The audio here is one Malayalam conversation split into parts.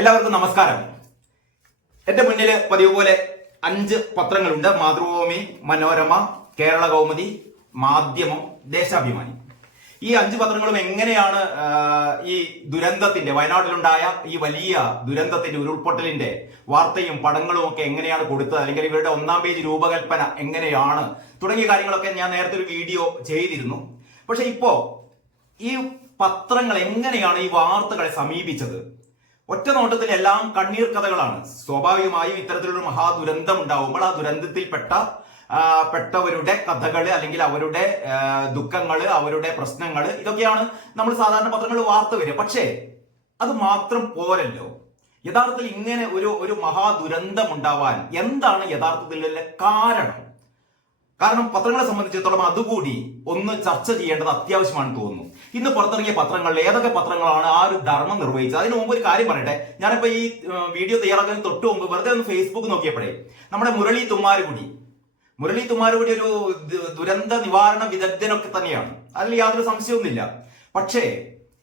എല്ലാവർക്കും നമസ്കാരം. എന്റെ മുന്നിൽ പതിവ് പോലെ അഞ്ച് പത്രങ്ങളുണ്ട്. മാതൃഭൂമി മനോരമ കേരള കൗമുദി മാധ്യമം ദേശാഭിമാനി. ഈ അഞ്ച് പത്രങ്ങളും എങ്ങനെയാണ് ഈ ദുരന്തത്തിന്റെ വയനാട്ടിലുണ്ടായ ഈ വലിയ ദുരന്തത്തിന്റെ ഉരുൾപൊട്ടലിന്റെ വാർത്തയും പടങ്ങളും ഒക്കെ എങ്ങനെയാണ് കൊടുത്തത്? അല്ലെങ്കിൽ ഇവരുടെ ഒന്നാം പേജ് രൂപകൽപ്പന എങ്ങനെയാണ്? തുടങ്ങിയ കാര്യങ്ങളൊക്കെ ഞാൻ നേരത്തെ ഒരു വീഡിയോ ചെയ്തിരുന്നു. പക്ഷെ ഇപ്പോ ഈ പത്രങ്ങൾ എങ്ങനെയാണ് ഈ വാർത്തകളെ സമീപിച്ചത്? ഒറ്റ നോട്ടത്തിൽ എല്ലാം കണ്ണീർ കഥകളാണ്. സ്വാഭാവികമായും ഇത്തരത്തിലൊരു മഹാദുരന്തം ഉണ്ടാവുമ്പോൾ ആ ദുരന്തത്തിൽപ്പെട്ട പെട്ടവരുടെ കഥകൾ അല്ലെങ്കിൽ അവരുടെ ദുഃഖങ്ങൾ അവരുടെ പ്രശ്നങ്ങൾ ഇതൊക്കെയാണ് നമ്മൾ സാധാരണ പത്രങ്ങളിൽ വാർത്ത വരിക. പക്ഷേ അത് മാത്രം പോരല്ലോ. യഥാർത്ഥത്തിൽ ഇങ്ങനെ ഒരു ഒരു മഹാദുരന്തം ഉണ്ടാവാൻ എന്താണ് യഥാർത്ഥത്തിലുള്ള കാരണം? കാരണം പത്രങ്ങളെ സംബന്ധിച്ചിടത്തോളം അതുകൂടി ഒന്ന് ചർച്ച ചെയ്യേണ്ടത് അത്യാവശ്യമാണെന്ന് തോന്നുന്നു. ഇന്ന് പുറത്തിറങ്ങിയ പത്രങ്ങളിൽ ഏതൊക്കെ പത്രങ്ങളാണ് ആ ഒരു ധർമ്മം നിർവഹിച്ചത്? അതിന് മുമ്പ് ഒരു കാര്യം പറയട്ടെ. ഞാനിപ്പോ ഈ വീഡിയോ തയ്യാറാക്കുന്നതിന് തൊട്ട് മുമ്പ് വെറുതെ ഒന്ന് ഫേസ്ബുക്ക് നോക്കിയപ്പോഴേ നമ്മുടെ മുരളി തുമ്മാരുകുടി. മുരളി തുമ്മാരുകുടി ഒരു ദുരന്ത നിവാരണ വിദഗ്ധനൊക്കെ തന്നെയാണ്. അതിൽ യാതൊരു സംശയമൊന്നുമില്ല. പക്ഷേ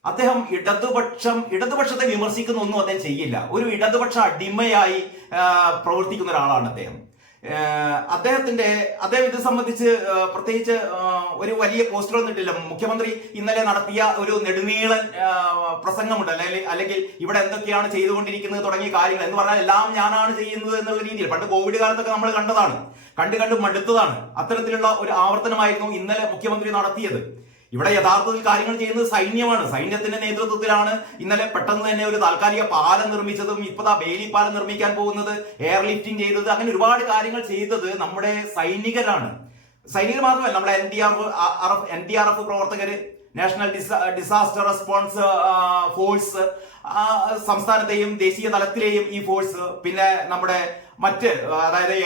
അദ്ദേഹം ഇടതുപക്ഷം ഇടതുപക്ഷത്തെ വിമർശിക്കുന്ന ഒന്നും അദ്ദേഹം ചെയ്യില്ല. ഒരു ഇടതുപക്ഷ അടിമയായി പ്രവർത്തിക്കുന്ന ഒരാളാണ് അദ്ദേഹം. അദ്ദേഹത്തിന്റെ അദ്ദേഹം ഇത് സംബന്ധിച്ച് പ്രത്യേകിച്ച് ഒരു വലിയ പോസ്റ്റർ വന്നിട്ടില്ല. മുഖ്യമന്ത്രി ഇന്നലെ നടത്തിയ ഒരു നെടുനീളൻ പ്രസംഗമുണ്ട്. അല്ലെങ്കിൽ അല്ലെങ്കിൽ ഇവിടെ എന്തൊക്കെയാണ് ചെയ്തുകൊണ്ടിരിക്കുന്നത് തുടങ്ങിയ കാര്യങ്ങൾ എന്ന് പറഞ്ഞാൽ എല്ലാം ഞാനാണ് ചെയ്യുന്നത് എന്നുള്ള രീതിയിൽ. പണ്ട് കോവിഡ് കാലത്തൊക്കെ നമ്മൾ കണ്ടതാണ്. കണ്ടു കണ്ട് മടുത്തതാണ്. അത്തരത്തിലുള്ള ഒരു ആവർത്തനമായിരുന്നു ഇന്നലെ മുഖ്യമന്ത്രി നടത്തിയത്. ഇവിടെ യഥാർത്ഥത്തിൽ കാര്യങ്ങൾ ചെയ്യുന്നത് സൈന്യമാണ്. സൈന്യത്തിന്റെ നേതൃത്വത്തിലാണ് ഇന്നലെ പെട്ടെന്ന് തന്നെ ഒരു താൽക്കാലിക പാലം നിർമ്മിച്ചതും ഇപ്പതാ ബേലി പാലം നിർമ്മിക്കാൻ പോകുന്നത് എയർ ലിഫ്റ്റിംഗ് ചെയ്തത് അങ്ങനെ ഒരുപാട് കാര്യങ്ങൾ ചെയ്തത് നമ്മുടെ സൈനികരാണ്. സൈനികർ മാത്രമല്ല നമ്മുടെ N D R F N D R F പ്രവർത്തകർ നാഷണൽ ഡിസാസ്റ്റർ റെസ്പോൺസ് ഫോഴ്സ് സംസ്ഥാനത്തെയും ദേശീയ തലത്തിലെയും ഈ ഫോഴ്സ് പിന്നെ നമ്മുടെ മറ്റ് അതായത്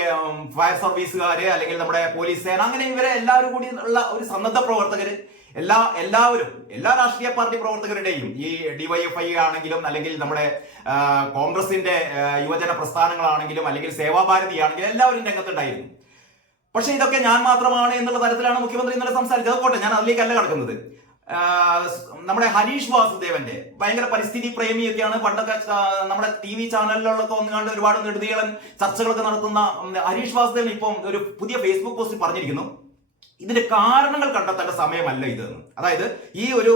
ഫയർ സർവീസുകാര് അല്ലെങ്കിൽ നമ്മുടെ പോലീസ് സേന അങ്ങനെ ഇവരെ എല്ലാവരും കൂടി ഉള്ള ഒരു സന്നദ്ധ പ്രവർത്തകര് എല്ലാ എല്ലാവരും എല്ലാ രാഷ്ട്രീയ പാർട്ടി പ്രവർത്തകരുടെയും ഈ ഡിവൈഎഫ്ഐ ആണെങ്കിലും അല്ലെങ്കിൽ നമ്മുടെ കോൺഗ്രസിന്റെ യുവജന പ്രസ്ഥാനങ്ങളാണെങ്കിലും അല്ലെങ്കിൽ സേവാഭാരതി ആണെങ്കിലും എല്ലാവരും രംഗത്തുണ്ടായിരുന്നു. പക്ഷെ ഇതൊക്കെ ഞാൻ മാത്രമാണ് എന്നുള്ള തരത്തിലാണ് മുഖ്യമന്ത്രി ഇന്നലെ സംസാരിച്ചത്. അതുകൊണ്ട് ഞാൻ അതിലേക്കല്ല കിടക്കുന്നത്. നമ്മുടെ ഹരീഷ് വാസുദേവന്റെ ഭയങ്കര പരിസ്ഥിതി പ്രേമിയൊക്കെയാണ് പണ്ടൊക്കെ നമ്മുടെ ടി വി ചാനലിലൊക്കെ ഒന്ന് കണ്ട് ഒരുപാട് നെടുതികളും ചർച്ചകളൊക്കെ നടത്തുന്ന ഹരീഷ് വാസുദേവൻ ഇപ്പം ഒരു പുതിയ ഫേസ്ബുക്ക് പോസ്റ്റിൽ പറഞ്ഞിരിക്കുന്നു. ഇതിന്റെ കാരണങ്ങൾ കണ്ടെത്തേണ്ട സമയമല്ല ഇത്. അതായത് ഈ ഒരു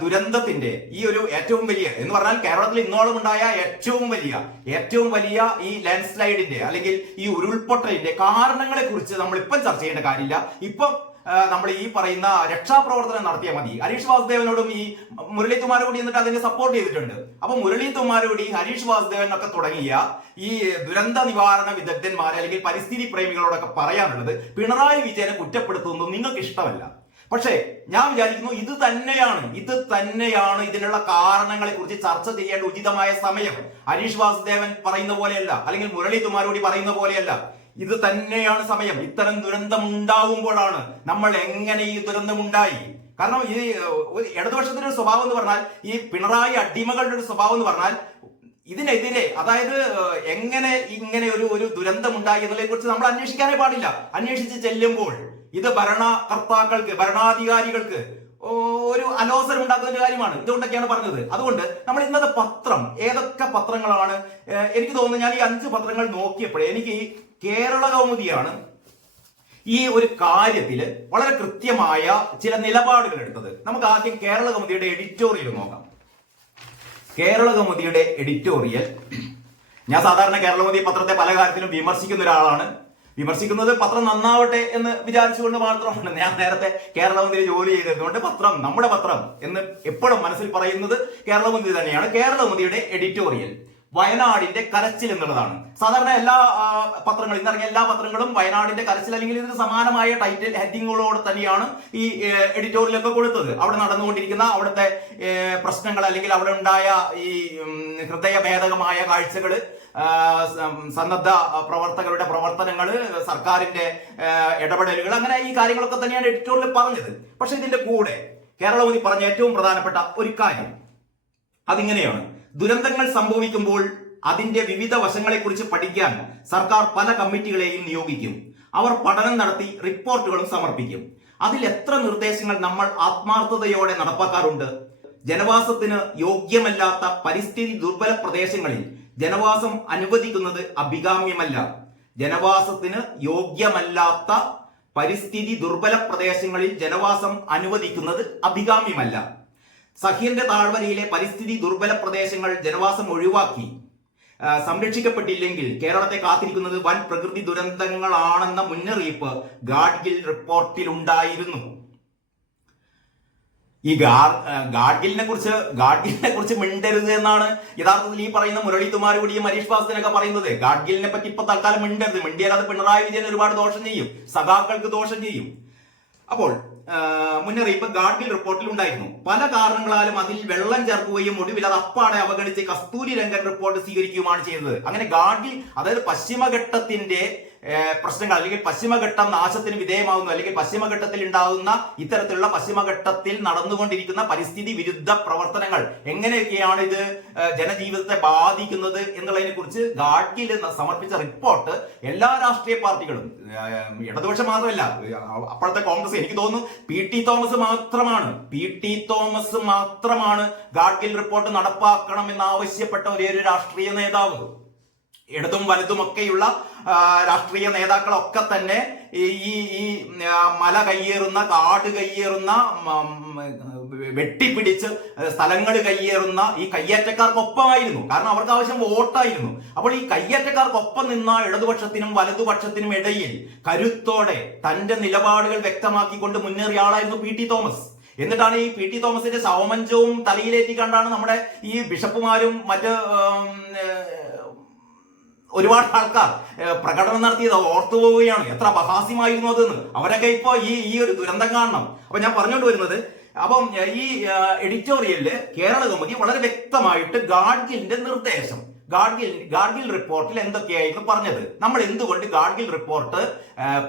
ദുരന്തത്തിന്റെ ഈ ഒരു ഏറ്റവും വലിയ എന്ന് പറഞ്ഞാൽ കേരളത്തിൽ ഇന്നോളം ഉണ്ടായ ഏറ്റവും വലിയ ഏറ്റവും വലിയ ഈ ലാൻഡ് സ്ലൈഡിന്റെ അല്ലെങ്കിൽ ഈ ഉരുൾപൊട്ടലിന്റെ കാരണങ്ങളെ കുറിച്ച് നമ്മൾ ഇപ്പം ചർച്ച ചെയ്യേണ്ട കാര്യമില്ല. ഇപ്പം നമ്മൾ ഈ പറയുന്ന രക്ഷാപ്രവർത്തനം നടത്തിയാൽ മതി. ഹരീഷ് വാസുദേവനോടും ഈ മുരളി തുമാരകുടി എന്നിട്ട് അതിനെ സപ്പോർട്ട് ചെയ്തിട്ടുണ്ട്. അപ്പൊ മുരളി തുമാരകുടി ഹരീഷ് വാസുദേവൻ ഒക്കെ തുടങ്ങിയ ഈ ദുരന്ത നിവാരണ വിദഗ്ധന്മാരെ അല്ലെങ്കിൽ പരിസ്ഥിതി പ്രേമികളോടൊക്കെ പറയാനുള്ളത് പിണറായി വിജയനെ കുറ്റപ്പെടുത്തുന്നതും നിങ്ങൾക്ക് ഇഷ്ടമല്ല. പക്ഷേ ഞാൻ വിചാരിക്കുന്നു ഇത് തന്നെയാണ് ഇത് തന്നെയാണ് ഇതിനുള്ള കാരണങ്ങളെ കുറിച്ച് ചർച്ച ചെയ്യേണ്ട ഉചിതമായ സമയം. ഹരീഷ് വാസുദേവൻ പറയുന്ന പോലെയല്ല അല്ലെങ്കിൽ മുരളി തുമാരോടി പറയുന്ന പോലെയല്ല. ഇത് തന്നെയാണ് സമയം. ഇത്തരം ദുരന്തം ഉണ്ടാകുമ്പോഴാണ് നമ്മൾ എങ്ങനെ ഈ ദുരന്തം ഉണ്ടായി കാരണം ഈ ഇടതുപക്ഷത്തിന്റെ ഒരു സ്വഭാവം എന്ന് പറഞ്ഞാൽ ഈ പിണറായി അടിമകളുടെ ഒരു സ്വഭാവം എന്ന് പറഞ്ഞാൽ ഇതിനെതിരെ അതായത് എങ്ങനെ ഇങ്ങനെ ഒരു ഒരു ദുരന്തം ഉണ്ടായി എന്നതിനെ കുറിച്ച് നമ്മൾ അന്വേഷിക്കാനേ പാടില്ല. അന്വേഷിച്ച് ചെല്ലുമ്പോൾ ഇത് ഭരണകർത്താക്കൾക്ക് ഭരണാധികാരികൾക്ക് ഒരു അലോസരം ഉണ്ടാക്കുന്ന കാര്യമാണ്. ഇതുകൊണ്ടൊക്കെയാണ് പറഞ്ഞത്. അതുകൊണ്ട് നമ്മൾ ഇന്നത്തെ പത്രം ഏതൊക്കെ പത്രങ്ങളാണ്? എനിക്ക് തോന്നുന്നു ഞാൻ ഈ അഞ്ച് പത്രങ്ങൾ നോക്കിയപ്പോഴേ എനിക്ക് ഈ കേരള കൗമുദിയാണ് ഈ ഒരു കാര്യത്തിൽ വളരെ കൃത്യമായ ചില നിലപാടുകൾ എടുത്തത്. നമുക്ക് ആദ്യം കേരള കൗമുദിയുടെ എഡിറ്റോറിയൽ നോക്കാം. കേരള കൗമുദിയുടെ എഡിറ്റോറിയൽ ഞാൻ സാധാരണ കേരള കൗമുദി പത്രത്തെ പല കാര്യത്തിലും വിമർശിക്കുന്ന ഒരാളാണ്. വിമർശിക്കുന്നത് പത്രം നന്നാവട്ടെ എന്ന് വിചാരിച്ചുകൊണ്ട് മാത്രമാണ്. ഞാൻ നേരത്തെ കേരളമന്ത്രി ജോലി ചെയ്തതുകൊണ്ട് പത്രം നമ്മുടെ പത്രം എന്ന് എപ്പോഴും മനസ്സിൽ പറയുന്നത് കേരളമന്ത്രി തന്നെയാണ്. കേരളമന്ത്രിയുടെ എഡിറ്റോറിയൽ വയനാടിന്റെ കരച്ചിൽ എന്നുള്ളതാണ്. സാധാരണ എല്ലാ പത്രങ്ങളും ഇന്നിറങ്ങിയ എല്ലാ പത്രങ്ങളും വയനാടിന്റെ കരച്ചിൽ അല്ലെങ്കിൽ ഇതിന് സമാനമായ ടൈറ്റിൽ ഹെഡിങ്ങുകളോട് തന്നെയാണ് ഈ എഡിറ്റോറിയലൊക്കെ കൊടുത്തത്. അവിടെ നടന്നുകൊണ്ടിരിക്കുന്ന അവിടുത്തെ പ്രശ്നങ്ങൾ അല്ലെങ്കിൽ അവിടെ ഉണ്ടായ ഈ ഹൃദയ ഹൃദയഭേദകമായ കാഴ്ചകൾ സന്നദ്ധ പ്രവർത്തകരുടെ പ്രവർത്തനങ്ങൾ സർക്കാരിന്റെ ഇടപെടലുകൾ അങ്ങനെ ഈ കാര്യങ്ങളൊക്കെ തന്നെയാണ് എഡിറ്റോറിയൽ പറഞ്ഞത്. പക്ഷെ ഇതിന്റെ കൂടെ കേരളമതി പറഞ്ഞ ഏറ്റവും പ്രധാനപ്പെട്ട ഒരു കാര്യം. അതിങ്ങനെയാണ്. ദുരന്തങ്ങൾ സംഭവിക്കുമ്പോൾ അതിന്റെ വിവിധ വശങ്ങളെക്കുറിച്ച് പഠിക്കാൻ സർക്കാർ പല കമ്മിറ്റികളെയും നിയോഗിക്കും. അവർ പഠനം നടത്തി റിപ്പോർട്ടുകളും സമർപ്പിക്കും. അതിൽ എത്ര നിർദ്ദേശങ്ങൾ നമ്മൾ ആത്മാർത്ഥതയോടെ നടപ്പാക്കാറുണ്ട്? ജനവാസത്തിന് യോഗ്യമല്ലാത്ത പരിസ്ഥിതി ദുർബല പ്രദേശങ്ങളിൽ ജനവാസം അനുവദിക്കുന്നത് അഭികാമ്യമല്ല. ജനവാസത്തിന് യോഗ്യമല്ലാത്ത പരിസ്ഥിതി ദുർബല പ്രദേശങ്ങളിൽ ജനവാസം അനുവദിക്കുന്നത് അഭികാമ്യമല്ല. സഹ്യന്റെ താഴ്വരയിലെ പരിസ്ഥിതി ദുർബല പ്രദേശങ്ങൾ ജനവാസം ഒഴിവാക്കി. സംരക്ഷിക്കപ്പെട്ടില്ലെങ്കിൽ കേരളത്തെ കാത്തിരിക്കുന്നത് വൻ പ്രകൃതി ദുരന്തങ്ങളാണെന്ന മുന്നറിയിപ്പ് ഗാഡ്ഗിൽ റിപ്പോർട്ടിലുണ്ടായിരുന്നു. ഈ ഗാഡ്ഗിലിനെ കുറിച്ച് ഗാഡ്ഗിലിനെ കുറിച്ച് മിണ്ടരുത് എന്നാണ് യഥാർത്ഥത്തിൽ ഈ പറയുന്ന മുരളി തുമാരുകൂടിയും ഹരീഷ് ബാസിനൊക്കെ പറയുന്നത്. ഗാഡ്ഗിലിനെ പറ്റി ഇപ്പൊ തൽക്കാലം മിണ്ടരുത്. മിണ്ടിയാൽ അത് പിണറായി വിജയൻ ഒരുപാട് ദോഷം ചെയ്യും. സഖാക്കൾക്ക് ദോഷം ചെയ്യും. അപ്പോൾ മുന്നറിയിപ്പ് ഗാഡ്ഗിൽ റിപ്പോർട്ടിൽ ഉണ്ടായിരുന്നു. പല കാരണങ്ങളാലും അതിൽ വെള്ളം ചേർക്കുകയും ഒടുവിൽ അത് അപ്പാടെ അവഗണിച്ച് കസ്തൂരി രംഗൻ റിപ്പോർട്ട് സ്വീകരിക്കുകയുമാണ് ചെയ്തത്. അങ്ങനെ ഗാഡ്ഗിൽ അതായത് പശ്ചിമഘട്ടത്തിന്റെ പ്രശ്നങ്ങൾ അല്ലെങ്കിൽ പശ്ചിമഘട്ടം നാശത്തിന് വിധേയമാകുന്നു അല്ലെങ്കിൽ പശ്ചിമഘട്ടത്തിൽ ഉണ്ടാകുന്ന ഇത്തരത്തിലുള്ള പശ്ചിമഘട്ടത്തിൽ നടന്നുകൊണ്ടിരിക്കുന്ന പരിസ്ഥിതി വിരുദ്ധ പ്രവർത്തനങ്ങൾ. എങ്ങനെയൊക്കെയാണ് ഇത് ജനജീവിതത്തെ ബാധിക്കുന്നത് എന്നുള്ളതിനെ കുറിച്ച് ഗാഡ്ഗിൽ സമർപ്പിച്ച റിപ്പോർട്ട് എല്ലാ രാഷ്ട്രീയ പാർട്ടികളും ഇടതുപക്ഷം മാത്രമല്ല അപ്പോഴത്തെ കോൺഗ്രസ് എനിക്ക് തോന്നുന്നു പി ടി തോമസ് മാത്രമാണ് പി ടി തോമസ് മാത്രമാണ് ഗാഡ്ഗിൽ റിപ്പോർട്ട് നടപ്പാക്കണം എന്നാവശ്യപ്പെട്ട ഒരേ ഒരു രാഷ്ട്രീയ നേതാവ്. ഇടതും വലതുമൊക്കെയുള്ള രാഷ്ട്രീയ നേതാക്കളൊക്കെ തന്നെ ഈ ഈ മല കയ്യേറുന്ന കാട് കയ്യേറുന്ന വെട്ടിപ്പിടിച്ച് സ്ഥലങ്ങൾ കയ്യേറുന്ന ഈ കയ്യേറ്റക്കാർക്കൊപ്പമായിരുന്നു. കാരണം അവർക്ക് ആവശ്യം വോട്ടായിരുന്നു. അപ്പോൾ ഈ കയ്യേറ്റക്കാർക്കൊപ്പം നിന്ന ഇടതുപക്ഷത്തിനും വലതുപക്ഷത്തിനും ഇടയിൽ കരുത്തോടെ തന്റെ നിലപാടുകൾ വ്യക്തമാക്കിക്കൊണ്ട് മുന്നേറിയ ആളായിരുന്നു പി ടി തോമസ്. എന്നിട്ടാണ് ഈ പി ടി തോമസിന്റെ സൗമഞ്ചവും തലയിലേറ്റി കണ്ടാണ് നമ്മുടെ ഈ ബിഷപ്പുമാരും മറ്റ് ഒരുപാട് ആൾക്കാർ പ്രകടനം നടത്തിയത് ഓർത്തു പോവുകയാണ്. എത്ര അപഹാസ്യമായിരുന്നു അതെന്ന്. അവരൊക്കെ ഇപ്പോൾ ഈ ഈ ഒരു ദുരന്തം കാണണം. അപ്പൊ ഞാൻ പറഞ്ഞുകൊണ്ട് വരുന്നത് അപ്പം ഈ എഡിറ്റോറിയലിൽ കേരള കമ്മിറ്റി വളരെ വ്യക്തമായിട്ട് ഗാഡ്ഗിലിന്റെ നിർദ്ദേശം ഗാഡ്ഗിൽ ഗാഡ്ഗിൽ റിപ്പോർട്ടിൽ എന്തൊക്കെയായിരുന്നു പറഞ്ഞത്? നമ്മൾ എന്തുകൊണ്ട് ഗാഡ്ഗിൽ റിപ്പോർട്ട്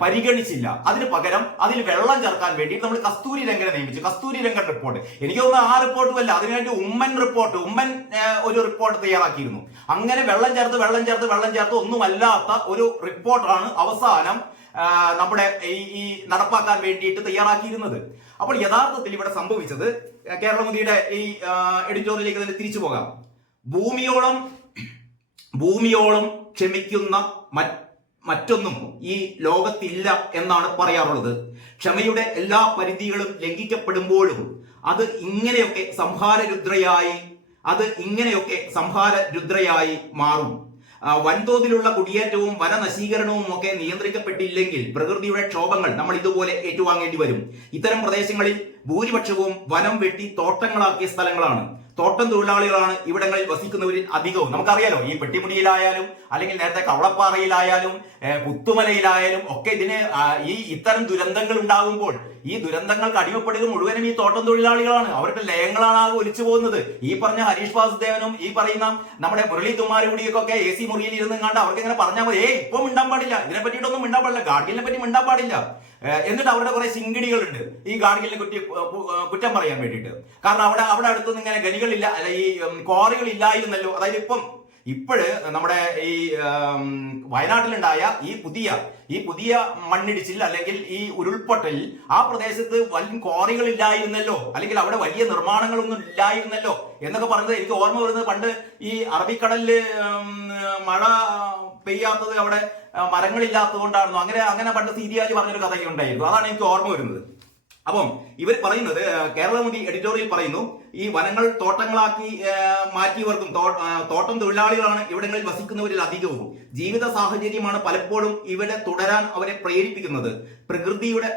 പരിഗണിച്ചില്ല? അതിന് പകരം അതിൽ വെള്ളം ചേർക്കാൻ വേണ്ടി നമ്മൾ കസ്തൂരി രംഗനെ നിയമിച്ചു. കസ്തൂരി രംഗൻ റിപ്പോർട്ട്. എനിക്ക് തോന്നുന്നു ആ റിപ്പോർട്ടും അല്ല അതിനുവേണ്ടി ഉമ്മൻ റിപ്പോർട്ട് ഉമ്മൻ ഒരു റിപ്പോർട്ട് തയ്യാറാക്കിയിരുന്നു. അങ്ങനെ വെള്ളം ചേർത്ത് വെള്ളം ചേർത്ത് വെള്ളം ചേർത്ത് ഒന്നുമല്ലാത്ത ഒരു റിപ്പോർട്ടാണ് അവസാനം നമ്മുടെ ഈ ഈ നടപ്പാക്കാൻ വേണ്ടിയിട്ട് തയ്യാറാക്കിയിരുന്നത്. അപ്പോൾ യഥാർത്ഥത്തിൽ ഇവിടെ സംഭവിച്ചത് കേരളമുദിയുടെ ഈ എഡിറ്റോറിയലിലേക്ക് തന്നെ തിരിച്ചു പോകാം. ഭൂമിയോളം ഭൂമിയോളം ക്ഷമിക്കുന്ന മറ്റൊന്നും ഈ ലോകത്തില്ല എന്നാണ് പറയാറുള്ളത്. ക്ഷമയുടെ എല്ലാ പരിധികളും ലംഘിക്കപ്പെടുമ്പോഴും അത് ഇങ്ങനെയൊക്കെ സംഹാരരുദ്രയായി അത് ഇങ്ങനെയൊക്കെ സംഹാരരുദ്രയായി മാറും. വൻതോതിലുള്ള കുടിയേറ്റവും വനനശീകരണവും ഒക്കെ നിയന്ത്രിക്കപ്പെട്ടില്ലെങ്കിൽ പ്രകൃതിയുടെ ക്ഷോഭങ്ങൾ നമ്മൾ ഇതുപോലെ ഏറ്റുവാങ്ങേണ്ടി വരും. ഇത്തരം പ്രദേശങ്ങളിൽ ഭൂരിപക്ഷവും വനം വെട്ടി തോട്ടങ്ങളാക്കിയ സ്ഥലങ്ങളാണ്. തോട്ടം തൊഴിലാളികളാണ് ഇവിടങ്ങളിൽ വസിക്കുന്നവരിൽ അധികവും. നമുക്കറിയാലോ ഈ പെട്ടിമുടിയിലായാലും അല്ലെങ്കിൽ നേരത്തെ കവളപ്പാറയിലായാലും പുത്തുമലയിലായാലും ഒക്കെ ഇതിന് ഈ ഇത്തരം ദുരന്തങ്ങൾ ഉണ്ടാകുമ്പോൾ ഈ ദുരന്തങ്ങൾക്ക് അടിമപ്പെടുക മുഴുവനും ഈ തോട്ടം തൊഴിലാളികളാണ്. അവരുടെ ലയങ്ങളാണ് ആകെ ഒലിച്ചു പോകുന്നത്. ഈ പറഞ്ഞ ഹരീഷ് വാസുദേവനും ഈ പറയുന്ന നമ്മുടെ മുരളി തുമാരുകൂടിയൊക്കെ എ സി മുറിയിൽ ഇരുന്ന് കണ്ട് അവർക്ക് ഇങ്ങനെ പറഞ്ഞാൽ മതി. ഏ ഇപ്പം മിണ്ടാൻ പാടില്ല. ഇതിനെ പറ്റിയിട്ടൊന്നും മിണ്ടാൻ പാടില്ല. ഗാഡ്ഗിലിനെ പറ്റി മിണ്ടാൻ പാടില്ല. എന്നിട്ട് അവരുടെ കുറെ സിംഗിടികളുണ്ട് ഈ ഗാഡ്ഗിലിനെ കുറ്റി കുറ്റം പറയാൻ വേണ്ടിയിട്ട്. കാരണം അവിടെ അവിടെ അടുത്തൊന്നും ഇങ്ങനെ ഗനികളില്ല അല്ല ഈ ക്വാറികൾ ഇല്ലായിരുന്നല്ലോ അതായത് ഇപ്പം ഇപ്പോഴ് നമ്മുടെ ഈ വയനാട്ടിലുണ്ടായ ഈ പുതിയ ഈ പുതിയ മണ്ണിടിച്ചിൽ അല്ലെങ്കിൽ ഈ ഉരുൾപൊട്ടൽ ആ പ്രദേശത്ത് വലിയ ക്വാറികൾ ഇല്ലായിരുന്നല്ലോ അല്ലെങ്കിൽ അവിടെ വലിയ നിർമ്മാണങ്ങളൊന്നും ഇല്ലായിരുന്നല്ലോ എന്നൊക്കെ പറഞ്ഞത് എനിക്ക് ഓർമ്മ വരുന്നത് പണ്ട് ഈ അറബിക്കടലിൽ മഴ പെയ്യാത്തത് അവിടെ മരങ്ങളില്ലാത്തത് കൊണ്ടായിരുന്നു. അങ്ങനെ അങ്ങനെ പണ്ട് സീരിയാലി പറഞ്ഞൊരു കഥയൊക്കെ ഉണ്ടായിരുന്നു. അതാണ് എനിക്ക് ഓർമ്മ വരുന്നത്. അപ്പം ഇവർ പറയുന്നത് കേരള കേരളമുടി എഡിറ്റോറിയൽ പറയുന്നു ഈ വനങ്ങൾ തോട്ടങ്ങളാക്കി മാറ്റിയവർക്കും തോട്ടം തൊഴിലാളികളാണ് ഇവിടങ്ങളിൽ വസിക്കുന്നവരിൽ അധികവും. ജീവിത സാഹചര്യമാണ് പലപ്പോഴും ഇവിടെ തുടരാൻ അവരെ പ്രേരിപ്പിക്കുന്നത്. പ്രകൃതിയുടെ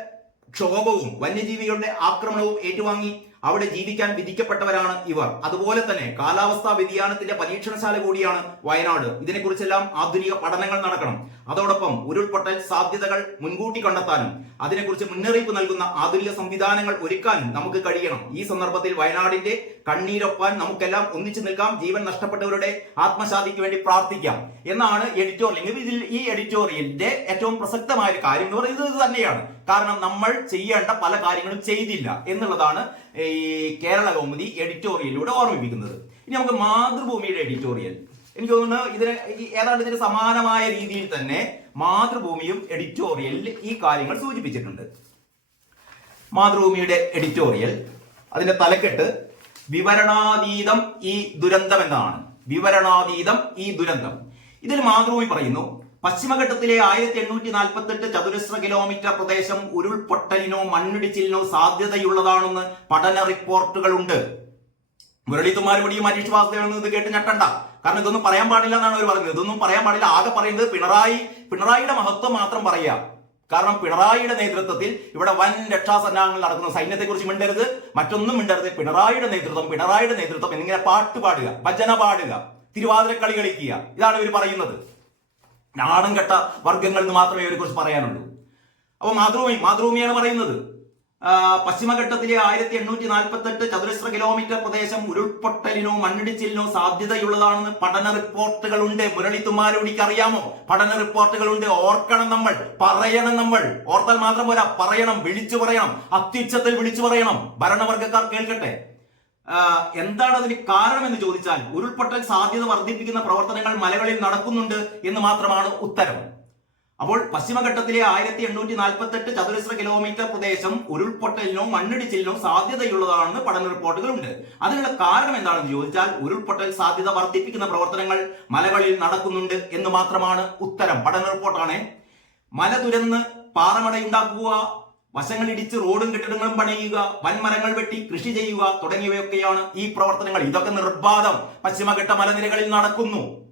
ക്ഷോഭവും വന്യജീവികളുടെ ആക്രമണവും ഏറ്റുവാങ്ങി അവിടെ ജീവിക്കാൻ വിധിക്കപ്പെട്ടവരാണ് ഇവർ. അതുപോലെ തന്നെ കാലാവസ്ഥാ വ്യതിയാനത്തിന്റെ പരീക്ഷണശാല കൂടിയാണ് വയനാട്. ഇതിനെക്കുറിച്ചെല്ലാം ആധുനിക പഠനങ്ങൾ നടക്കണം. അതോടൊപ്പം ഉരുൾപൊട്ടൽ സാധ്യതകൾ മുൻകൂട്ടി കണ്ടെത്താനും അതിനെക്കുറിച്ച് മുന്നറിയിപ്പ് നൽകുന്ന ആധുനിക സംവിധാനങ്ങൾ ഒരുക്കാനും നമുക്ക് കഴിയണം. ഈ സന്ദർഭത്തിൽ വയനാടിന്റെ കണ്ണീരൊപ്പാൻ നമുക്കെല്ലാം ഒന്നിച്ചു നിൽക്കാം. ജീവൻ നഷ്ടപ്പെട്ടവരുടെ ആത്മശാന്തിക്ക് വേണ്ടി പ്രാർത്ഥിക്കാം. എന്നാണ് എഡിറ്റോറിയൽ. ഈ എഡിറ്റോറിയലിന്റെ ഏറ്റവും പ്രസക്തമായ ഒരു കാര്യം എന്ന് പറയുന്നത് ഇത് തന്നെയാണ്. കാരണം നമ്മൾ ചെയ്യേണ്ട പല കാര്യങ്ങളും ചെയ്തില്ല എന്നുള്ളതാണ് ഈ കേരള കൗമുദി എഡിറ്റോറിയലിലൂടെ ഓർമ്മിപ്പിക്കുന്നത്. ഇനി നമുക്ക് മാതൃഭൂമിയുടെ എഡിറ്റോറിയൽ. എനിക്ക് തോന്നുന്നു ഇതിന് ഏതാണ്ട് ഇതിന് സമാനമായ രീതിയിൽ തന്നെ മാതൃഭൂമിയും എഡിറ്റോറിയലിൽ ഈ കാര്യങ്ങൾ സൂചിപ്പിച്ചിട്ടുണ്ട്. മാതൃഭൂമിയുടെ എഡിറ്റോറിയൽ അതിന്റെ തലക്കെട്ട് വിവരണാതീതം ഈ ദുരന്തം എന്നാണ്. വിവരണാതീതം ഈ ദുരന്തം. ഇതിൽ മാതൃഭൂമി പറയുന്നു പശ്ചിമഘട്ടത്തിലെ ആയിരത്തി എണ്ണൂറ്റി നാൽപ്പത്തി എട്ട് ചതുരശ്ര കിലോമീറ്റർ പ്രദേശം ഉരുൾപൊട്ടലിനോ മണ്ണിടിച്ചിലിനോ സാധ്യതയുള്ളതാണെന്ന് പഠന റിപ്പോർട്ടുകളുണ്ട്. മുരളീതുമാരുപടിയും അനീഷ് വാസുദേവനും ഇത് കേട്ട് ഞെട്ടണ്ട. കാരണം ഇതൊന്നും പറയാൻ പാടില്ല എന്നാണ് അവർ പറയുന്നത് ഇതൊന്നും പറയാൻ പാടില്ല. ആകെ പറയുന്നത് പിണറായി പിണറായിയുടെ മഹത്വം മാത്രം പറയുക. കാരണം പിണറായിയുടെ നേതൃത്വത്തിൽ ഇവിടെ വൻ രക്ഷാസന്നാഹങ്ങൾ നടക്കുന്നു. സൈന്യത്തെക്കുറിച്ച് മിണ്ടരുത്. മറ്റൊന്നും മിണ്ടരുത്. പിണറായിയുടെ നേതൃത്വം പിണറായിയുടെ നേതൃത്വം എന്നിങ്ങനെ പാട്ട് പാടുക ഭജന പാടുക തിരുവാതിര കളി കളിക്കുക. ഇതാണ് ഇവർ പറയുന്നത്. നാടൻ കെട്ട വർഗങ്ങൾ എന്ന് മാത്രമേ ഇവരെക്കുറിച്ച് പറയാനുള്ളൂ. അപ്പൊ മാതൃഭൂമി മാതൃഭൂമിയാണ് പറയുന്നത്. പശ്ചിമഘട്ടത്തിലെ ആയിരത്തി എണ്ണൂറ്റി നാൽപ്പത്തി എട്ട് ചതുരശ്ര കിലോമീറ്റർ പ്രദേശം ഉരുൾപൊട്ടലിനോ മണ്ണിടിച്ചിലിനോ സാധ്യതയുള്ളതാണെന്ന് പഠന റിപ്പോർട്ടുകളുണ്ട്. മുരളിത്തുമാരോടിക്ക് അറിയാമോ പഠന റിപ്പോർട്ടുകളുണ്ട്. ഓർക്കണം നമ്മൾ പറയണം നമ്മൾ. ഓർത്താൽ മാത്രം പോരാ പറയണം വിളിച്ചു പറയണം അത്യുച്ചത്തിൽ വിളിച്ചു പറയണം. ഭരണവർഗക്കാർ കേൾക്കട്ടെ. എന്താണ് അതിന് കാരണം എന്ന് ചോദിച്ചാൽ ഉരുൾപൊട്ടൽ സാധ്യത വർദ്ധിപ്പിക്കുന്ന പ്രവർത്തനങ്ങൾ മലകളിൽ നടക്കുന്നുണ്ട് എന്ന് മാത്രമാണ് ഉത്തരം. അപ്പോൾ പശ്ചിമഘട്ടത്തിലെ ആയിരത്തി എണ്ണൂറ്റി നാൽപ്പത്തി എട്ട് ചതുരശ്ര കിലോമീറ്റർ പ്രദേശം ഉരുൾപൊട്ടലിനോ മണ്ണിടിച്ചിലിനോ സാധ്യതയുള്ളതാണെന്ന് പഠന റിപ്പോർട്ടുകളുണ്ട്. അതിനുള്ള കാരണം എന്താണെന്ന് ചോദിച്ചാൽ ഉരുൾപൊട്ടൽ സാധ്യത വർദ്ധിപ്പിക്കുന്ന പ്രവർത്തനങ്ങൾ മലകളിൽ നടക്കുന്നുണ്ട് എന്ന് മാത്രമാണ് ഉത്തരം. പഠന റിപ്പോർട്ടാണ്. മല തുരന്ന് പാറമടയുണ്ടാക്കുക വശങ്ങളിടിച്ച് റോഡും കെട്ടിടങ്ങളും പണിയുക വൻമരങ്ങൾ വെട്ടി കൃഷി ചെയ്യുക തുടങ്ങിയവയൊക്കെയാണ് ഈ പ്രവർത്തനങ്ങൾ. ഇതൊക്കെ നിർബാധം. പശ്ചിമഘട്ട മലനിരകളിൽ നടക്കുന്നു.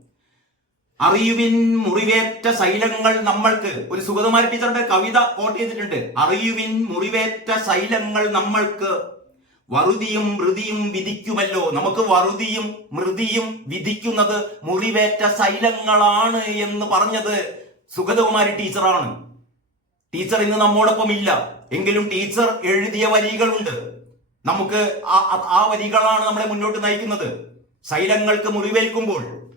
അറിയുവിൻ മുറിവേറ്റ ശൈലങ്ങൾ നമ്മൾക്ക്. ഒരു സുഗതകുമാരി ടീച്ചറുടെ കവിത കോട്ട് ചെയ്തിട്ടുണ്ട്. അറിയുവിൻ മുറിവേറ്റ ശൈലങ്ങൾ നമ്മൾക്ക്. വറുതിയും മൃതിയും വിധിക്കുമല്ലോ. നമുക്ക് വറുതിയും മൃതിയും വിധിക്കുന്നത് മുറിവേറ്റ ശൈലങ്ങളാണ് എന്ന് പറഞ്ഞത് സുഗതകുമാരി ടീച്ചറാണ്. ടീച്ചർ ഇന്ന് നമ്മോടൊപ്പം ഇല്ല. എങ്കിലും ടീച്ചർ എഴുതിയ വരികളുണ്ട്. നമുക്ക് ആ- വരികളാണ് നമ്മളെ മുന്നോട്ട് നയിക്കുന്നത്. ശൈലങ്ങൾക്ക് മുറിവേൽക്കുമ്പോൾ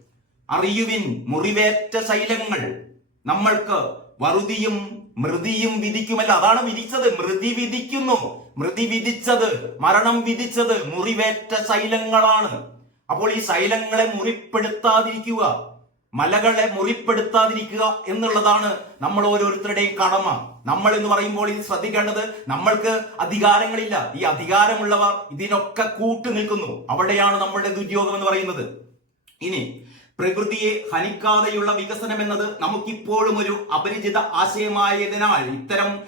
അറിയുവിൻ മുറിവേറ്റ ശൈലങ്ങൾ നമ്മൾക്ക് വറുതിയും മൃതിയും വിധിക്കുമല്ല. അതാണ് വിധിച്ചത്. മൃതി വിധിക്കുന്നു. മൃതി വിധിച്ചത് മരണം വിധിച്ചത് മുറിവേറ്റ ശൈലങ്ങളാണ്. അപ്പോൾ ഈ ശൈലങ്ങളെ മുറിപ്പെടുത്താതിരിക്കുക. മലകളെ മുറിപ്പെടുത്താതിരിക്കുക എന്നുള്ളതാണ് നമ്മൾ ഓരോരുത്തരുടെയും കടമ. നമ്മൾ എന്ന് പറയുമ്പോൾ ഇത് ശ്രദ്ധിക്കേണ്ടത് നമ്മൾക്ക് അധികാരങ്ങളില്ല. ഈ അധികാരമുള്ളവർ ഇതിനൊക്കെ കൂട്ടു നിൽക്കുന്നു. അവിടെയാണ് നമ്മളുടെ ദുര്യോഗം എന്ന് പറയുന്നത്. ഇനി പ്രകൃതിയെ ഹനിക്കാതെയുള്ള വികസനം എന്നത് നമുക്കിപ്പോഴും ഒരു അപരിചിത ആശയമായതിനാൽ ഇത്തരം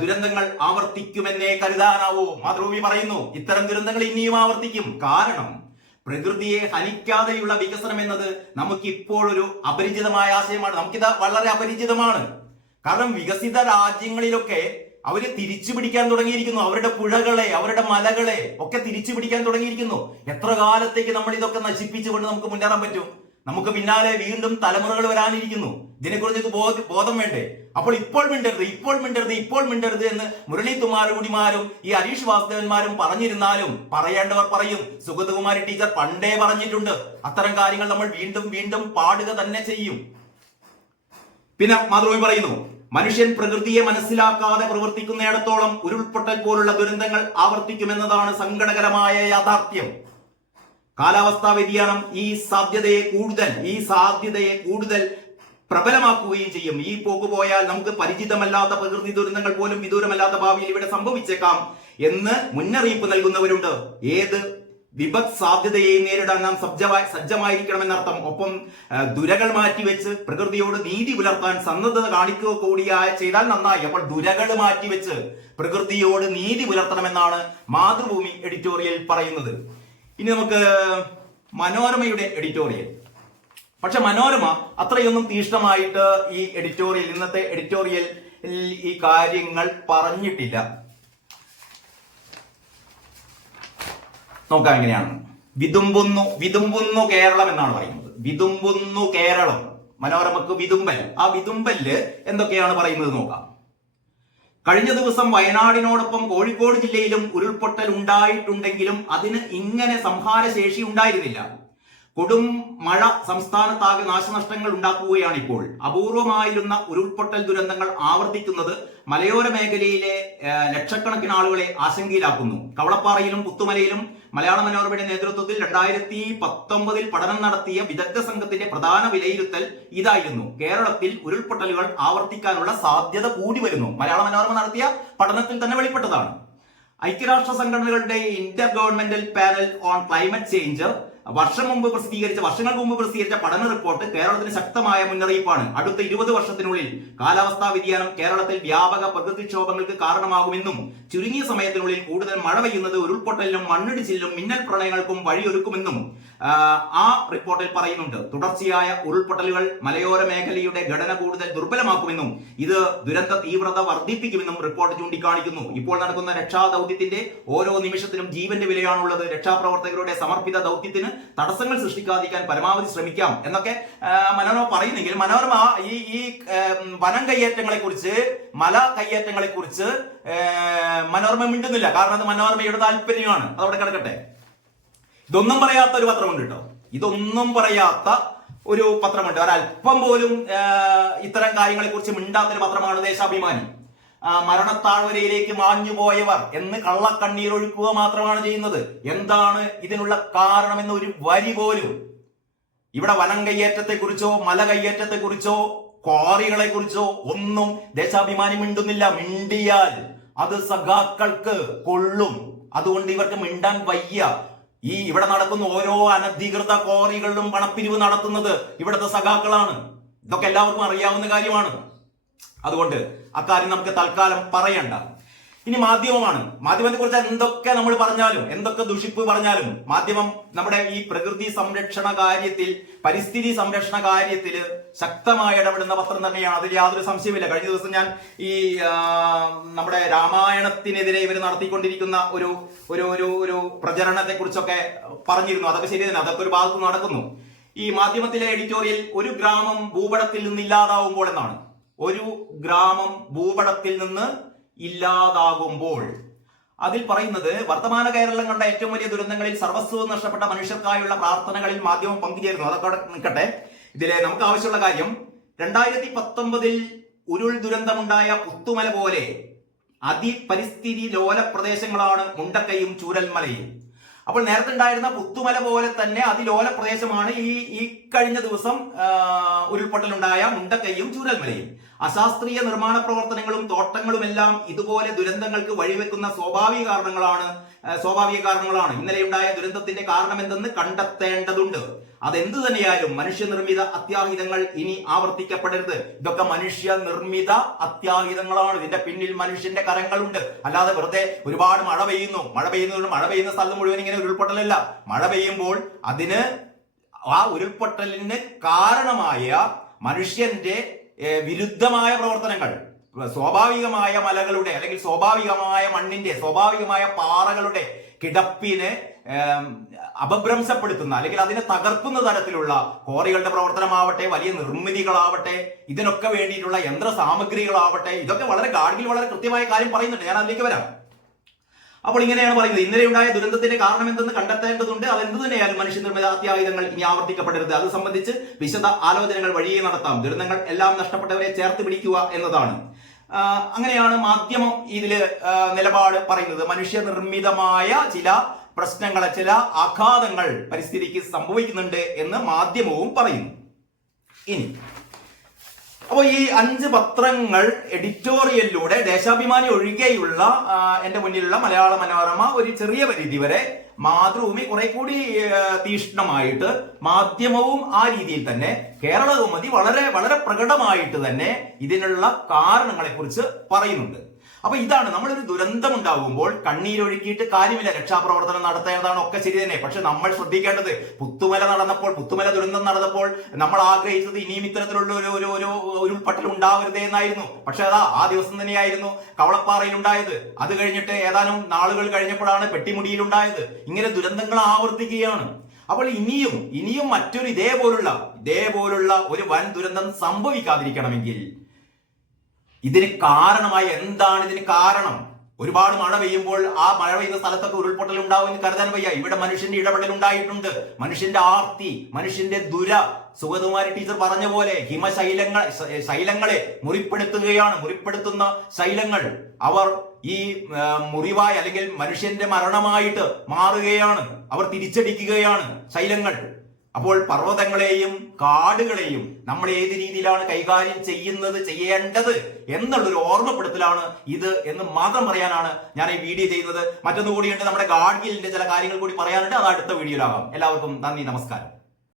ദുരന്തങ്ങൾ ആവർത്തിക്കുമെന്നേ കരുതാനാവൂ. മാതൃഭൂമി പറയുന്നു ഇത്തരം ദുരന്തങ്ങൾ ഇനിയും ആവർത്തിക്കും. കാരണം പ്രകൃതിയെ ഹനിക്കാതെയുള്ള വികസനം എന്നത് നമുക്ക് ഇപ്പോഴൊരു അപരിചിതമായ ആശയമാണ്. നമുക്കിത് വളരെ അപരിചിതമാണ്. കാരണം വികസിത രാജ്യങ്ങളിലൊക്കെ അവർ തിരിച്ചു പിടിക്കാൻ തുടങ്ങിയിരിക്കുന്നു. അവരുടെ പുഴകളെ അവരുടെ മലകളെ ഒക്കെ തിരിച്ചു പിടിക്കാൻ തുടങ്ങിയിരിക്കുന്നു. എത്ര കാലത്തേക്ക് നമ്മൾ ഇതൊക്കെ നശിപ്പിച്ചുകൊണ്ട് നമുക്ക് മുന്നേറാൻ പറ്റും? നമുക്ക് പിന്നാലെ വീണ്ടും തലമുറകൾ വരാനിരിക്കുന്നു. ഇതിനെക്കുറിച്ച് ബോധ- വേണ്ടേ? അപ്പോൾ ഇപ്പോൾ മിണ്ടരുത് ഇപ്പോൾ മിണ്ടരുത് ഇപ്പോൾ മിണ്ടരുത് എന്ന് മുരളി തുമാരുകുടിമാരും ഈ ഹരീഷ് വാസുദേവന്മാരും പറഞ്ഞിരുന്നാലും പറയേണ്ടവർ പറയും. സുഗതകുമാരി ടീച്ചർ പണ്ടേ പറഞ്ഞിട്ടുണ്ട്. അത്തരം കാര്യങ്ങൾ നമ്മൾ വീണ്ടും വീണ്ടും പാടുക തന്നെ ചെയ്യും. പിന്നെ മാതൃഭൂമി പറയുന്നു മനുഷ്യൻ പ്രകൃതിയെ മനസ്സിലാക്കാതെ പ്രവർത്തിക്കുന്നിടത്തോളം ഉരുൾപൊട്ടൽ പോലുള്ള ദുരന്തങ്ങൾ ആവർത്തിക്കുമെന്നതാണ് സങ്കടകരമായ യാഥാർത്ഥ്യം. കാലാവസ്ഥാ വ്യതിയാനം ഈ സാധ്യതയെ കൂടുതൽ ഈ സാധ്യതയെ കൂടുതൽ പ്രബലമാക്കുകയും ചെയ്യും. ഈ പോക്ക് പോയാൽ നമുക്ക് പരിചിതമല്ലാത്ത പ്രകൃതി ദുരന്തങ്ങൾ പോലും വിദൂരമല്ലാത്ത ഭാവിയിൽ ഇവിടെ സംഭവിച്ചേക്കാം എന്ന് മുന്നറിയിപ്പ് നൽകുന്നവരുണ്ട്. ഏത് വിപത് സാധ്യതയെ നേരിടാൻ നാം സജ്ജമായി സജ്ജമായിരിക്കണമെന്നർത്ഥം. ഒപ്പം ദുരകൾ മാറ്റിവെച്ച് പ്രകൃതിയോട് നീതി പുലർത്താൻ സന്നദ്ധത കാണിക്കുക കൂടിയായ ചെയ്താൽ നന്നായി. അപ്പോൾ ദുരകൾ മാറ്റിവെച്ച് പ്രകൃതിയോട് നീതി പുലർത്തണമെന്നാണ് മാതൃഭൂമി എഡിറ്റോറിയൽ പറയുന്നത്. ഇനി നമുക്ക് മനോരമയുടെ എഡിറ്റോറിയൽ പക്ഷെ മനോരമ അത്രയൊന്നും തീഷ്ണമായിട്ട് ഈ എഡിറ്റോറിയൽ ഇന്നത്തെ എഡിറ്റോറിയൽ ഈ കാര്യങ്ങൾ പറഞ്ഞിട്ടില്ല. നോക്കാം എങ്ങനെയാണ്. വിതുമ്പുന്നു വിതുമ്പുന്നു കേരളം എന്നാണ് പറയുന്നത്. വിതുമ്പുന്നു കേരളം. മനോരമക്ക് വിതുമ്പൽ. ആ വിതുമ്പൽ എന്തൊക്കെയാണ് പറയുന്നത് നോക്കാം. കഴിഞ്ഞ ദിവസം വയനാടിനോടൊപ്പം കോഴിക്കോട് ജില്ലയിലും ഉരുൾപൊട്ടൽ ഉണ്ടായിട്ടുണ്ടെങ്കിലും അതിന് ഇങ്ങനെ സംഹാരശേഷി ഉണ്ടായിരുന്നില്ല. കൊടും മഴ സംസ്ഥാനത്താകെ നാശനഷ്ടങ്ങൾ ഉണ്ടാക്കുകയാണ് ഇപ്പോൾ. അപൂർവമായിരുന്ന ഉരുൾപൊട്ടൽ ദുരന്തങ്ങൾ ആവർത്തിക്കുന്നത് മലയോര മേഖലയിലെ ലക്ഷക്കണക്കിന് ആളുകളെ ആശങ്കയിലാക്കുന്നു. കവളപ്പാറയിലും പുത്തുമലയിലും മലയാള മനോരമയുടെ നേതൃത്വത്തിൽ രണ്ടായിരത്തി പത്തൊമ്പതിൽ പഠനം നടത്തിയ വിദഗ്ധ സംഘത്തിന്റെ പ്രധാന വിലയിരുത്തൽ ഇതായിരുന്നു. കേരളത്തിൽ ഉരുൾപൊട്ടലുകൾ ആവർത്തിക്കാനുള്ള സാധ്യത കൂടി വരുന്നു. മലയാള മനോരമ നടത്തിയ പഠനത്തിൽ തന്നെ വെളിപ്പെട്ടതാണ്. ഐക്യരാഷ്ട്ര സംഘടനകളുടെ intergovernmental panel on climate change വർഷം മുമ്പ് പ്രസിദ്ധീകരിച്ച വർഷങ്ങൾക്ക് മുമ്പ് പ്രസിദ്ധീകരിച്ച പഠന റിപ്പോർട്ട് കേരളത്തിന് ശക്തമായ മുന്നറിയിപ്പാണ്. അടുത്ത ഇരുപത് വർഷത്തിനുള്ളിൽ കാലാവസ്ഥാ വ്യതിയാനം കേരളത്തിൽ വ്യാപക പ്രകൃതിക്ഷോഭങ്ങൾക്ക് കാരണമാകുമെന്നും ചുരുങ്ങിയ സമയത്തിനുള്ളിൽ കൂടുതൽ മഴ പെയ്യുന്നത് ഉരുൾപൊട്ടലിനും മണ്ണിടിച്ചിലിനും മിന്നൽ പ്രളയങ്ങൾക്കും വഴിയൊരുക്കുമെന്നും ആ റിപ്പോർട്ടിൽ പറയുന്നുണ്ട്. തുടർച്ചയായ ഉരുൾപൊട്ടലുകൾ മലയോര മേഖലയുടെ ഘടന കൂടുതൽ ദുർബലമാക്കുമെന്നും ഇത് ദുരന്ത തീവ്രത വർദ്ധിപ്പിക്കുമെന്നും റിപ്പോർട്ട് ചൂണ്ടിക്കാണിക്കുന്നു. ഇപ്പോൾ നടക്കുന്ന രക്ഷാ ദൗത്യത്തിന്റെ ഓരോ നിമിഷത്തിനും ജീവന്റെ വിലയാണുള്ളത്. രക്ഷാപ്രവർത്തകരുടെ സമർപ്പിത ദൗത്യത്തിന് തടസ്സങ്ങൾ സൃഷ്ടിക്കാതിരിക്കാൻ പരമാവധി ശ്രമിക്കാം എന്നൊക്കെ മനോരമ പറയുന്നെങ്കിൽ മനോരമ ഈ ഈ വനം കയ്യേറ്റങ്ങളെ കുറിച്ച് മല കയ്യേറ്റങ്ങളെ കുറിച്ച് മനോരമ മിണ്ടുന്നില്ല. കാരണം അത് മനോരമയുടെ താല്പര്യമാണ്. അതവിടെ കിടക്കട്ടെ. ഇതൊന്നും പറയാത്ത ഒരു പത്രമുണ്ട് കേട്ടോ. ഇതൊന്നും പറയാത്ത ഒരു പത്രമുണ്ട്. ഒരല്പം പോലും ഇത്തരം കാര്യങ്ങളെ കുറിച്ച് മിണ്ടാത്ത ഒരു പത്രമാണ് ദേശാഭിമാനി. മരണത്താഴ്വരയിലേക്ക് മാഞ്ഞുപോയവർ എന്ന് കള്ളക്കണ്ണീർ ഒഴുക്കുക മാത്രമാണ് ചെയ്യുന്നത്. എന്താണ് ഇതിനുള്ള കാരണമെന്ന് ഒരു വരി പോലും? ഇവിടെ വനം കയ്യേറ്റത്തെ കുറിച്ചോ മല കയ്യേറ്റത്തെ കുറിച്ചോ ക്വാറികളെ കുറിച്ചോ ഒന്നും ദേശാഭിമാനി മിണ്ടുന്നില്ല. മിണ്ടിയാൽ അത് സഖാക്കൾക്ക് കൊള്ളും. അതുകൊണ്ട് ഇവർക്ക് മിണ്ടാൻ വയ്യ. ഈ ഇവിടെ നടക്കുന്ന ഓരോ അനധികൃത ക്വാറികളിലും പണപ്പിരിവ് നടത്തുന്നത് ഇവിടുത്തെ സഖാക്കളാണ്. ഇതൊക്കെ എല്ലാവർക്കും അറിയാവുന്ന കാര്യമാണ്. അതുകൊണ്ട് അക്കാര്യം നമുക്ക് തൽക്കാലം പറയണ്ട. ഇനി മാധ്യമമാണ്. മാധ്യമത്തെ കുറിച്ച് എന്തൊക്കെ നമ്മൾ പറഞ്ഞാലും എന്തൊക്കെ ദുഷിപ്പ് പറഞ്ഞാലും മാധ്യമം നമ്മുടെ ഈ പ്രകൃതി സംരക്ഷണ കാര്യത്തിൽ പരിസ്ഥിതി സംരക്ഷണ കാര്യത്തിൽ ശക്തമായി ഇടപെടുന്ന പത്രം തന്നെയാണ്. അതിൽ യാതൊരു സംശയമില്ല കഴിഞ്ഞ ദിവസം ഞാൻ ഈ നമ്മുടെ രാമായണത്തിനെതിരെ ഇവർ നടത്തിക്കൊണ്ടിരിക്കുന്ന ഒരു ഒരു ഒരു ഒരു പ്രചരണത്തെ കുറിച്ചൊക്കെ പറഞ്ഞിരുന്നു. അതൊക്കെ ശരി തന്നെ. അതൊക്കെ ഒരു ഭാഗത്ത് നടക്കുന്നു. ഈ മാധ്യമത്തിലെ എഡിറ്റോറിയൽ ഒരു ഗ്രാമം ഭൂപടത്തിൽ നിന്ന് ഇല്ലാതാവുമ്പോൾ എന്നാണ്? ഒരു ഗ്രാമം ഭൂപടത്തിൽ നിന്ന് ഇല്ലാതാകുമ്പോൾ അതിൽ പറയുന്നത് വർത്തമാന കേരളം കണ്ട ഏറ്റവും വലിയ ദുരന്തങ്ങളിൽ സർവസ്വവും നഷ്ടപ്പെട്ട മനുഷ്യർക്കായുള്ള പ്രാർത്ഥനകളിൽ മാധ്യമം പങ്കുചേരുന്നു. അതൊക്കെ നിൽക്കട്ടെ. ഇതിലെ നമുക്ക് ആവശ്യമുള്ള കാര്യം രണ്ടായിരത്തി പത്തൊമ്പതിൽ ഉരുൾ ദുരന്തമുണ്ടായ പുത്തുമല പോലെ അതിപരിസ്ഥിതി ലോല പ്രദേശങ്ങളാണ് മുണ്ടക്കയും ചൂരൽമലയും. അപ്പോൾ നേരത്തെ ഉണ്ടായിരുന്ന പുത്തുമല പോലെ തന്നെ അതിലോല പ്രദേശമാണ് ഈ ഈ കഴിഞ്ഞ ദിവസം ഉരുൾപൊട്ടലുണ്ടായ മുണ്ടക്കയും ചൂരൽമലയും. അശാസ്ത്രീയ നിർമ്മാണ പ്രവർത്തനങ്ങളും തോട്ടങ്ങളും എല്ലാം ഇതുപോലെ ദുരന്തങ്ങൾക്ക് വഴിവെക്കുന്ന സ്വാഭാവിക കാരണങ്ങളാണ് സ്വാഭാവിക കാരണങ്ങളാണ്. ഇന്നലെ ഉണ്ടായ ദുരന്തത്തിന്റെ കാരണമെന്തെന്ന് കണ്ടെത്തേണ്ടതുണ്ട്. അതെന്ത് തന്നെയായാലും മനുഷ്യനിർമ്മിത അത്യാഹിതങ്ങൾ ഇനി ആവർത്തിക്കപ്പെടരുത്. ഇതൊക്കെ മനുഷ്യ നിർമ്മിത അത്യാഹിതങ്ങളാണ്. ഇതിന്റെ പിന്നിൽ മനുഷ്യന്റെ കരങ്ങളുണ്ട്. അല്ലാതെ വെറുതെ ഒരുപാട് മഴ പെയ്യുന്നു. മഴ പെയ്യുന്നതുകൊണ്ട് മഴ പെയ്യുന്ന സ്ഥലം മുഴുവൻ ഇങ്ങനെ ഉരുൾപൊട്ടലല്ല. മഴ പെയ്യുമ്പോൾ അതിന് ആ ഉരുൾപൊട്ടലിന് കാരണമായ മനുഷ്യന്റെ വിരുദ്ധമായ പ്രവർത്തനങ്ങൾ. സ്വാഭാവികമായ മലകളുടെ അല്ലെങ്കിൽ സ്വാഭാവികമായ മണ്ണിന്റെ സ്വാഭാവികമായ പാറകളുടെ കിടപ്പിനെ അപഭ്രംശപ്പെടുത്തുന്ന അല്ലെങ്കിൽ അതിനെ തകർക്കുന്ന തരത്തിലുള്ള കോറികളുടെ പ്രവർത്തനമാവട്ടെ വലിയ നിർമ്മിതികളാവട്ടെ ഇതിനൊക്കെ വേണ്ടിയിട്ടുള്ള യന്ത്ര സാമഗ്രികളാവട്ടെ ഇതൊക്കെ വളരെ ഗാഡ്ഗിൽ വളരെ കൃത്യമായ കാര്യം പറയുന്നുണ്ട്. ഞാൻ അതിലേക്ക് വരാം. അപ്പോൾ ഇങ്ങനെയാണ് പറയുന്നത്. ഇന്നലെ ഉണ്ടായ ദുരന്തത്തിന്റെ കാരണം എന്തെന്ന് കണ്ടെത്തേണ്ടതുണ്ട്. അത് എന്ത് തന്നെയായാലും മനുഷ്യനിർമ്മിത അത്യായുധങ്ങൾ ഇനി ആവർത്തിക്കപ്പെടരുത്. അത് സംബന്ധിച്ച് വിശദ ആലോചനകൾ വഴിയേ നടത്താം. ദുരന്തങ്ങൾ എല്ലാം നഷ്ടപ്പെട്ടവരെ ചേർത്ത് പിടിക്കുക എന്നതാണ്. അങ്ങനെയാണ് മാധ്യമം ഇതിൽ നിലപാട് പറയുന്നത്. മനുഷ്യനിർമ്മിതമായ ചില പ്രശ്നങ്ങൾ ചില ആഘാതങ്ങൾ പരിസ്ഥിതിക്ക് സംഭവിക്കുന്നുണ്ട് എന്ന് മാധ്യമവും പറയുന്നു. ഇനി അപ്പോൾ ഈ അഞ്ച് പത്രങ്ങൾ എഡിറ്റോറിയലിലൂടെ ദേശാഭിമാനി ഒഴികെയുള്ള എന്റെ മുന്നിലുള്ള മലയാള മനോരമ ഒരു ചെറിയ പരിധി വരെ മാതൃഭൂമി കുറെ കൂടി തീഷ്ണമായിട്ട് മാധ്യമവും ആ രീതിയിൽ തന്നെ കേരള കൗമുദി വളരെ വളരെ പ്രകടമായിട്ട് തന്നെ ഇതിനുള്ള കാരണങ്ങളെ കുറിച്ച് പറയുന്നുണ്ട്. അപ്പൊ ഇതാണ് നമ്മളൊരു ദുരന്തം ഉണ്ടാകുമ്പോൾ കണ്ണീരൊഴുക്കിയിട്ട് കാര്യമില്ല രക്ഷാപ്രവർത്തനം നടത്തേണ്ടതാണ് ഒക്കെ ശരി തന്നെ. പക്ഷെ നമ്മൾ ശ്രദ്ധിക്കേണ്ടത് പുത്തുമല നടന്നപ്പോൾ പുത്തുമല ദുരന്തം നടന്നപ്പോൾ നമ്മൾ ആഗ്രഹിച്ചത് ഇനിയും ഇത്തരത്തിലുള്ള ഒരു ഒരു ഒരു ഉരുൾപൊട്ടൽ ഉണ്ടാവരുതേ എന്നായിരുന്നു. പക്ഷെ അതാ ആ ദിവസം തന്നെയായിരുന്നു കവളപ്പാറയിൽ ഉണ്ടായത്. അത് കഴിഞ്ഞിട്ട് ഏതാനും നാളുകൾ കഴിഞ്ഞപ്പോഴാണ് പെട്ടിമുടിയിൽ ഉണ്ടായത്. ഇങ്ങനെ ദുരന്തങ്ങൾ ആവർത്തിക്കുകയാണ്. അപ്പോൾ ഇനിയും ഇനിയും മറ്റൊരു ഇതേപോലുള്ള ഇതേപോലുള്ള ഒരു വൻ ദുരന്തം സംഭവിക്കാതിരിക്കണമെങ്കിൽ ഇതിന് കാരണമായി എന്താണ് ഇതിന് കാരണം? ഒരുപാട് മഴ പെയ്യുമ്പോൾ ആ മഴ പെയ്യുന്ന സ്ഥലത്തൊക്കെ ഉരുൾപൊട്ടൽ ഉണ്ടാവുമെന്ന് കരുതാൻ വയ്യ. ഇവിടെ മനുഷ്യന്റെ ഇടപെടൽ ഉണ്ടായിട്ടുണ്ട്. മനുഷ്യന്റെ ആർത്തി മനുഷ്യന്റെ ദുര. സുഗതകുമാരി ടീച്ചർ പറഞ്ഞ പോലെ ഹിമശൈലങ്ങൾ ശൈലങ്ങളെ മുറിപ്പെടുത്തുകയാണ്. മുറിപ്പെടുത്തുന്ന ശൈലങ്ങൾ അവർ ഈ മുറിവായി അല്ലെങ്കിൽ മനുഷ്യന്റെ മരണമായിട്ട് മാറുകയാണ്. അവർ തിരിച്ചടിക്കുകയാണ് ശൈലങ്ങൾ. അപ്പോൾ പർവതങ്ങളെയും കാടുകളെയും നമ്മൾ ഏത് രീതിയിലാണ് കൈകാര്യം ചെയ്യുന്നത് ചെയ്യേണ്ടത് എന്നുള്ളൊരു ഓർമ്മപ്പെടുത്തലാണ് ഇത് എന്ന് മാത്രം പറയാനാണ് ഞാൻ ഈ വീഡിയോ ചെയ്യുന്നത്. മറ്റൊന്നുകൂടിയുണ്ട് നമ്മുടെ ഗാഡ്ഗിലിന്റെ ചില കാര്യങ്ങൾ കൂടി പറയാനുണ്ട്. അത് അടുത്ത വീഡിയോയിലാകാം എല്ലാവർക്കും നന്ദി നമസ്കാരം.